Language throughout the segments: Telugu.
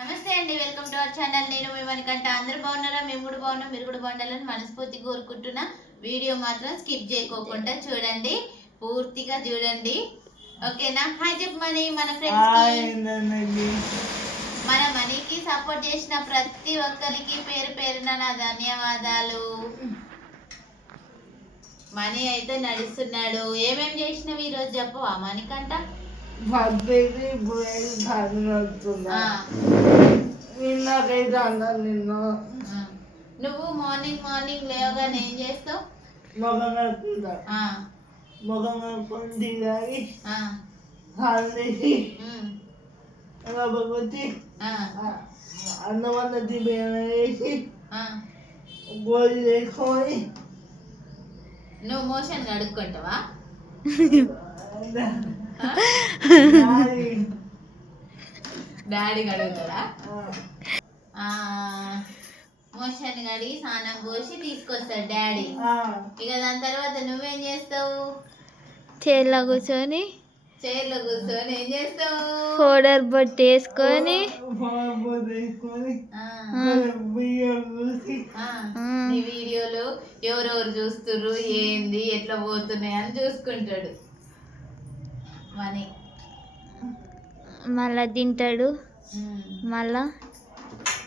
నమస్తే అండి వెల్కమ్ టు అవర్ ఛానల్. నేను మీ మనకంటే అందరూ బాగున్నారా? మేము కూడా బాగున్నాం. మీరు కూడా బాగుండాలని మనస్ఫూర్తిగా కోరుకుంటున్నా. వీడియో మాత్రం స్కిప్ చేయకోకుండా చూడండి. పూర్తిగా చూడండి. ఓకేనా? హాయ్ చెప్పమని మన ఫ్రెండ్స్ మన మనీకి సపోర్ట్ చేసిన ప్రతి ఒక్కరికి పేరు పేరున నా ధన్యవాదాలు. మనీ అయితే నడుస్తున్నాడు. ఏమేం చేసినవి ఈరోజు? చెప్పవా మనీకంట పద్దెనిమిది ఇప్పుడు నడుస్తున్నా ఆ, నిన్నకైతే అన్నాను నిన్న. నువ్వు మార్నింగ్ మార్నింగ్ లేవగానే ఏం చేస్తావు? మొగం ఆ, మొగం ఉమ్, వచ్చి ఆ, అన్నం అన్న వేసి వేసుకొని నువ్వు మోషన్ కడుక్కుంటావా? డాడీ. ఆ, మోషన్ కడిగి స్నానం పోసి తీసుకొస్తాడు డాడీ. ఆ, ఇక దాని తర్వాత నువ్వేం చేస్తావు? చైర్లో కూర్చొని చైర్లో కూర్చొని ఏం చేస్తావు? పౌడర్ బొట్టు వేసుకొని. నీ వీడియోలు ఎవరెవరు చూస్తుర్రు ఏంది ఎట్లా పోతున్నాయి అని చూసుకుంటాడు. మళ్ళా తింటాడు. మళ్ళా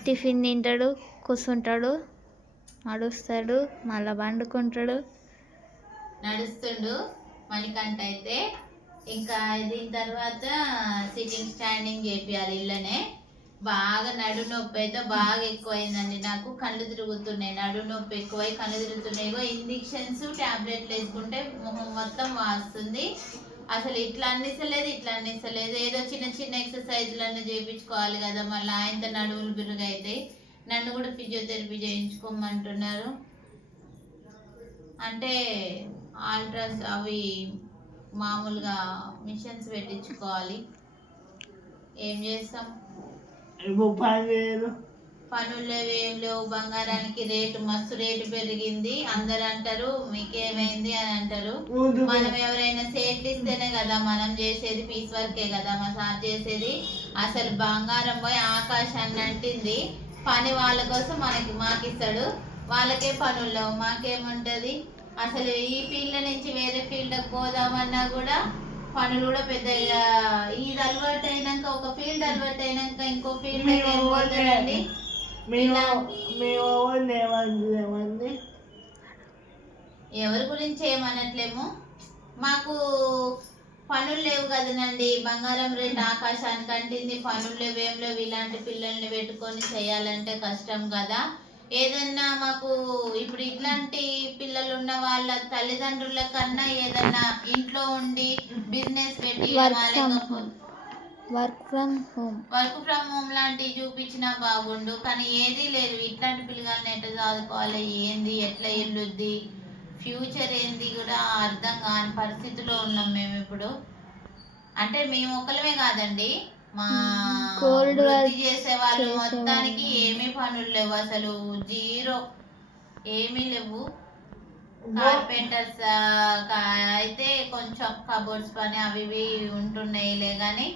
టిఫిన్ తింటాడు కూర్చుంటాడు నడుస్తాడు మళ్ళా వండుకుంటాడు నడుస్తుండు మనకంట అయితే. ఇంకా దీని తర్వాత సిట్టింగ్ స్టాండింగ్ చేపియాలి ఇళ్ళనే బాగా నడు నొప్పి అయితే బాగా ఎక్కువైందండి నాకు. కళ్ళు తిరుగుతున్నాయి. నడు నొప్పి ఎక్కువై కళ్ళు తిరుగుతున్నాయి. ఇంజెక్షన్స్ టాబ్లెట్లు వేసుకుంటే మొహం మొత్తం వాస్తుంది. అసలు ఇట్లా అందిస్తలేదు ఇట్లా అందిస్తలేదు. ఏదో చిన్న చిన్న ఎక్సర్సైజ్లు అన్నీ చేయించుకోవాలి కదా మళ్ళీ ఆయనతో నడువులు బిరుగు అయితే నన్ను కూడా ఫిజియోథెరపీ చేయించుకోమంటున్నారు. అంటే ఆల్ట్రాస్ అవి మామూలుగా మిషన్స్ పెట్టించుకోవాలి. ఏం చేస్తాం? పని పనులు లేవు ఏం లేవు. బంగారానికి రేటు మస్తు రేటు పెరిగింది. అందరు అంటారు మీకేమైంది? అని అంటారు. మనం ఎవరైనా సేట్లు ఇస్తేనే కదా మనం చేసేది పీస్ వర్కే కదా మా సార్ చేసేది. అసలు బంగారం పోయి ఆకాశాన్ని అంటింది. పని వాళ్ళ కోసం మనకి మాకిస్తాడు. వాళ్ళకే పనులు లేవు. మాకేముంటది? అసలు ఈ ఫీల్డ్ నుంచి వేరే ఫీల్డ్కి పోదామన్నా కూడా పనులు కూడా పెద్ద ఇది అలవాటు అయినాక ఒక ఫీల్డ్ అలవాటు అయినాక ఇంకో ఫీల్డ్ వెళ్ళిపోతారండి మేము మేము ఎవరి గురించి ఏమనట్లేము. మాకు పనులు లేవు కదనండి. బంగారం రేట్ ఆకాశానికి అంటింది. పనులు లేవు ఏం లేవు. ఇలాంటి పిల్లల్ని పెట్టుకొని చేయాలంటే కష్టం కదా. ఏదన్నా మాకు ఇప్పుడు ఇట్లాంటి పిల్లలు ఉన్న వాళ్ళ తల్లిదండ్రుల కన్నా ఏదన్నా ఇంట్లో ఉండి బిజినెస్ పెట్టి work from home work from home లాంటివి చూపించినా బాగుండు కానీ ఏదీ లేదు. ఇట్లాంటి పిల్లగాలని ఎట్లా చదువుకోవాలి? ఏంది? ఎట్లా వెళ్ళొద్ది? ఫ్యూచర్ ఏంది కూడా అర్థం కాని పరిస్థితిలో ఉన్నాం మేము ఇప్పుడు. అంటే మేము ఒక్కలమే కాదండి. మా వృత్తి work చేసే వాళ్ళు మొత్తానికి ఏమీ పనులు లేవు. అసలు జీరో. ఏమీ లేవు. కార్పెంటర్స్ అయితే కొంచెం కబోర్డ్స్ పని అవి ఇవి ఉంటున్నాయిలే కానీ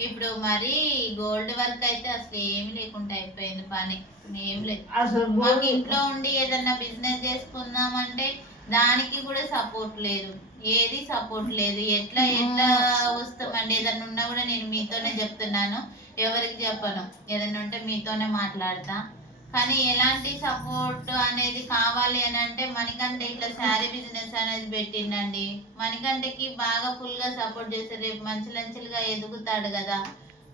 ఇప్పుడు మరి గోల్డ్ వర్క్ అయితే అసలు ఏమి లేకుండా అయిపోయింది పని. ఏం లేదు. మాకు ఇంట్లో ఉండి ఏదన్నా బిజినెస్ చేసుకుందామంటే దానికి కూడా సపోర్ట్ లేదు. ఏది సపోర్ట్ లేదు. ఎట్లా ఎట్లా వస్తామండి? ఏదన్నా ఉన్నా కూడా నేను మీతోనే చెప్తున్నాను. ఎవరికి చెప్పను. ఏదన్నా ఉంటే మీతోనే మాట్లాడతా. కానీ ఎలాంటి సపోర్ట్ అనేది కావాలి అని అంటే మణికంటే ఇట్లా శారీ బిజినెస్ అనేది పెట్టిండండి. మణికంటకి బాగా ఫుల్గా సపోర్ట్ చేస్తే రేపు మంచి లంచులుగా ఎదుగుతాడు కదా.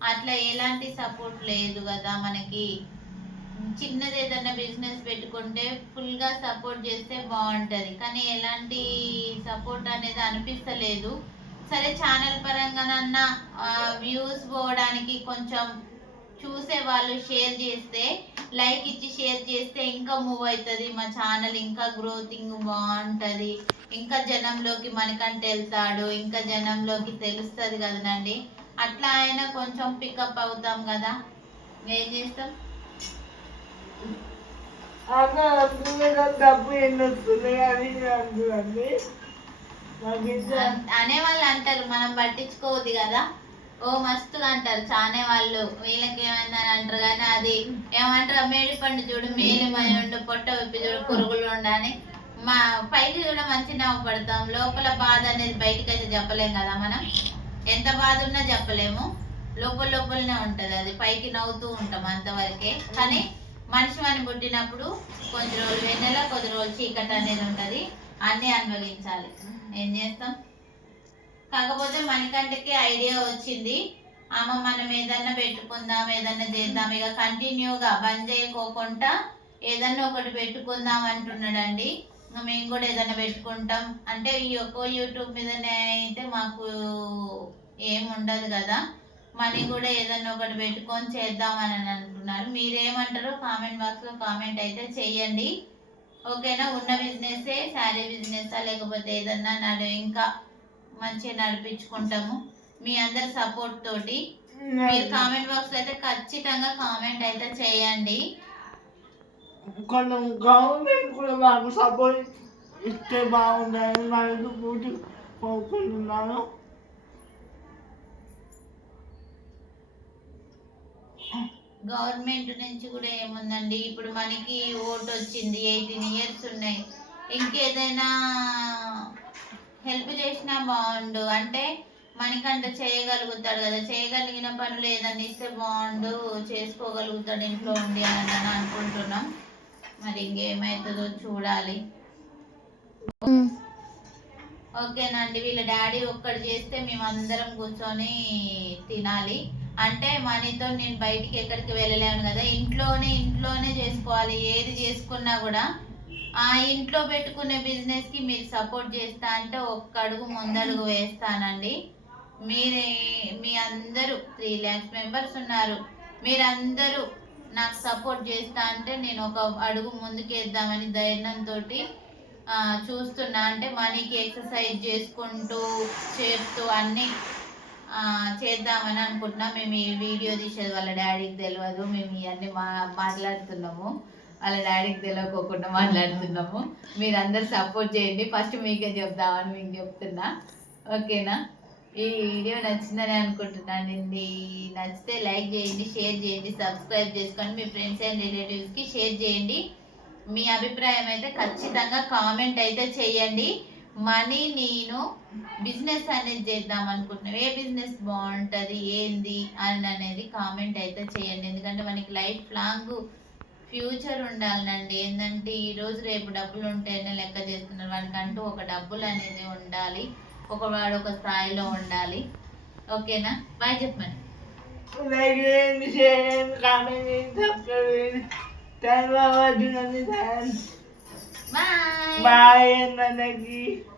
అట్లా ఎలాంటి సపోర్ట్ లేదు కదా మనకి. చిన్నది ఏదైనా బిజినెస్ పెట్టుకుంటే ఫుల్గా సపోర్ట్ చేస్తే బాగుంటది. కానీ ఎలాంటి సపోర్ట్ అనేది అనిపిస్తలేదు. సరే ఛానల్ పరంగానన్నా వ్యూస్ పోవడానికి కొంచెం చూసే వాళ్ళు షేర్ చేస్తే లైక్ ఇచ్చి షేర్ చేస్తే ఇంకా మూవ్ అవుతుంది మా ఛానల్ ఇంకా గ్రోతింగ్ బాగుంటుంది. ఇంకా జనంలోకి మనకంటే వెళ్తాడు ఇంకా జనంలోకి తెలుస్తుంది కదనండి అట్లా అయినా కొంచెం పికప్ అవుతాం కదా. ఏం చేస్తాం? అనే వాళ్ళు అంటారు మనం పట్టించుకోవద్దు కదా. ఓ మస్తుగా అంటారు. చానే వాళ్ళు. వీళ్ళకి ఏమైందని అంటారు కానీ అది ఏమంటారు? మేడి పండు చూడు మేలిమై ఉండు పొట్ట విప్పి చూడు పురుగులు ఉండని మా పైకి కూడా మంచి నవ్వపడతాం లోపల బాధ అనేది బయటికి అయితే చెప్పలేం కదా మనం? ఎంత బాధ ఉన్నా చెప్పలేము. లోపల లోపలనే ఉంటుంది అది. పైకి నవ్వుతూ ఉంటాం అంతవరకే. కానీ మనిషి అని పుట్టినప్పుడు కొద్ది రోజులు వెన్నెల కొద్ది రోజులు చీకటి అనేది ఉంటుంది. అన్ని అనుభవించాలి. ఏం చేస్తాం? కాకపోతే మనకంటకి ఐడియా వచ్చింది. అమ్మ మనం ఏదన్నా పెట్టుకుందాం ఏదన్నా చేద్దాం ఇక కంటిన్యూగా బంద్ చేయకోకుండా ఏదన్నా ఒకటి పెట్టుకుందాం అంటున్నాడండి. మేము కూడా ఏదైనా పెట్టుకుంటాం. అంటే ఈ ఒక్క యూట్యూబ్ మీదనే అయితే మాకు ఏం ఉండదు కదా. మనీ కూడా ఏదన్నా ఒకటి పెట్టుకొని చేద్దామని అని అంటున్నారు. మీరేమంటారు కామెంట్ బాక్స్లో కామెంట్ అయితే చేయండి. ఓకేనా? ఉన్న బిజినెస్ శారీ బిజినెస్సా లేకపోతే ఏదన్నా నాడు ఇంకా మంచిగా నడిపించుకుంటాము. మీ అందరి సపోర్ట్ తోటి. మీరు కామెంట్ బాక్స్లో అయితే ఖచ్చితంగా కామెంట్ అయితే చేయండి. కొంచెం గవర్నమెంట్ కూడా మాకు సపోర్ట్ ఇస్తే బాగుందని మనసు పూర్తి కోరుకుంటున్నాను గవర్నమెంట్ నుంచి కూడా ఏముందండి? ఇప్పుడు మనకి ఓటు వచ్చింది. ఎయిటీన్ ఇయర్స్ ఉన్నాయి. ఇంకేదైనా హెల్ప్ చేసినా బాగుండు. అంటే మనకంటే చేయగలుగుతాడు కదా. చేయగలిగిన పనులు ఏదైనా ఇస్తే బాగుండు చేసుకోగలుగుతాడు ఇంట్లో ఉండి అని అని అనుకుంటున్నాం. మరి ఇంకేమవుతుందో చూడాలి. ఓకేనండి. వీళ్ళ డాడీ ఒక్కడు చేస్తే మేమందరం కూర్చొని తినాలి. అంటే మనీతో నేను బయటికి ఎక్కడికి వెళ్ళలేను కదా. ఇంట్లోనే ఇంట్లోనే చేసుకోవాలి. ఏది చేసుకున్నా కూడా ఇంట్లో పెట్టుకునే బిజినెస్కి మీరు సపోర్ట్ చేస్తా అంటే ఒక్క అడుగు ముందడుగు వేస్తానండి. మీరే మీ అందరూ త్రీ ల్యాక్స్ మెంబర్స్ ఉన్నారు. మీరందరూ నాకు సపోర్ట్ చేస్తా అంటే నేను ఒక అడుగు ముందుకేద్దామని ధైర్యంతో చూస్తున్నా. అంటే మనీకి ఎక్సర్సైజ్ చేసుకుంటూ చేస్తూ అన్నీ చేద్దామని అనుకుంటున్నా. మేము ఈ వీడియో తీసేది వాళ్ళ డాడీకి తెలియదు మేము ఇవన్నీ మా మాట్లాడుతున్నాము. వాళ్ళ డాడీకి తెలియకోకుండా మాట్లాడుతున్నాము. మీరు అందరు సపోర్ట్ చేయండి. ఫస్ట్ మీకే చెప్దామని మీకు చెప్తున్నా. ఓకేనా? ఈ వీడియో నచ్చిందని అనుకుంటున్నానండి నచ్చితే లైక్ చేయండి షేర్ చేయండి సబ్స్క్రైబ్ చేసుకొని మీ ఫ్రెండ్స్ అండ్ రిలేటివ్స్కి షేర్ చేయండి. మీ అభిప్రాయం అయితే ఖచ్చితంగా కామెంట్ అయితే చేయండి. మనీ నేను బిజినెస్ అనేది చేద్దాం అనుకుంటున్నాను. ఏ బిజినెస్ బాగుంటుంది ఏంది అని అనేది కామెంట్ అయితే చేయండి. ఎందుకంటే మనకి లైఫ్ లాంగ్ ఫ్యూచర్ ఉండాలండి. ఏంటంటే ఈ రోజు రేపు డబ్బులు ఉంటేనే లెక్క చేస్తున్నారు వాడికంటూ ఒక డబ్బులు అనేది ఉండాలి. ఒక వాడు ఒక స్థాయిలో ఉండాలి. ఓకేనా? బాయ్ చెప్పండి. బాయ్. బాయ్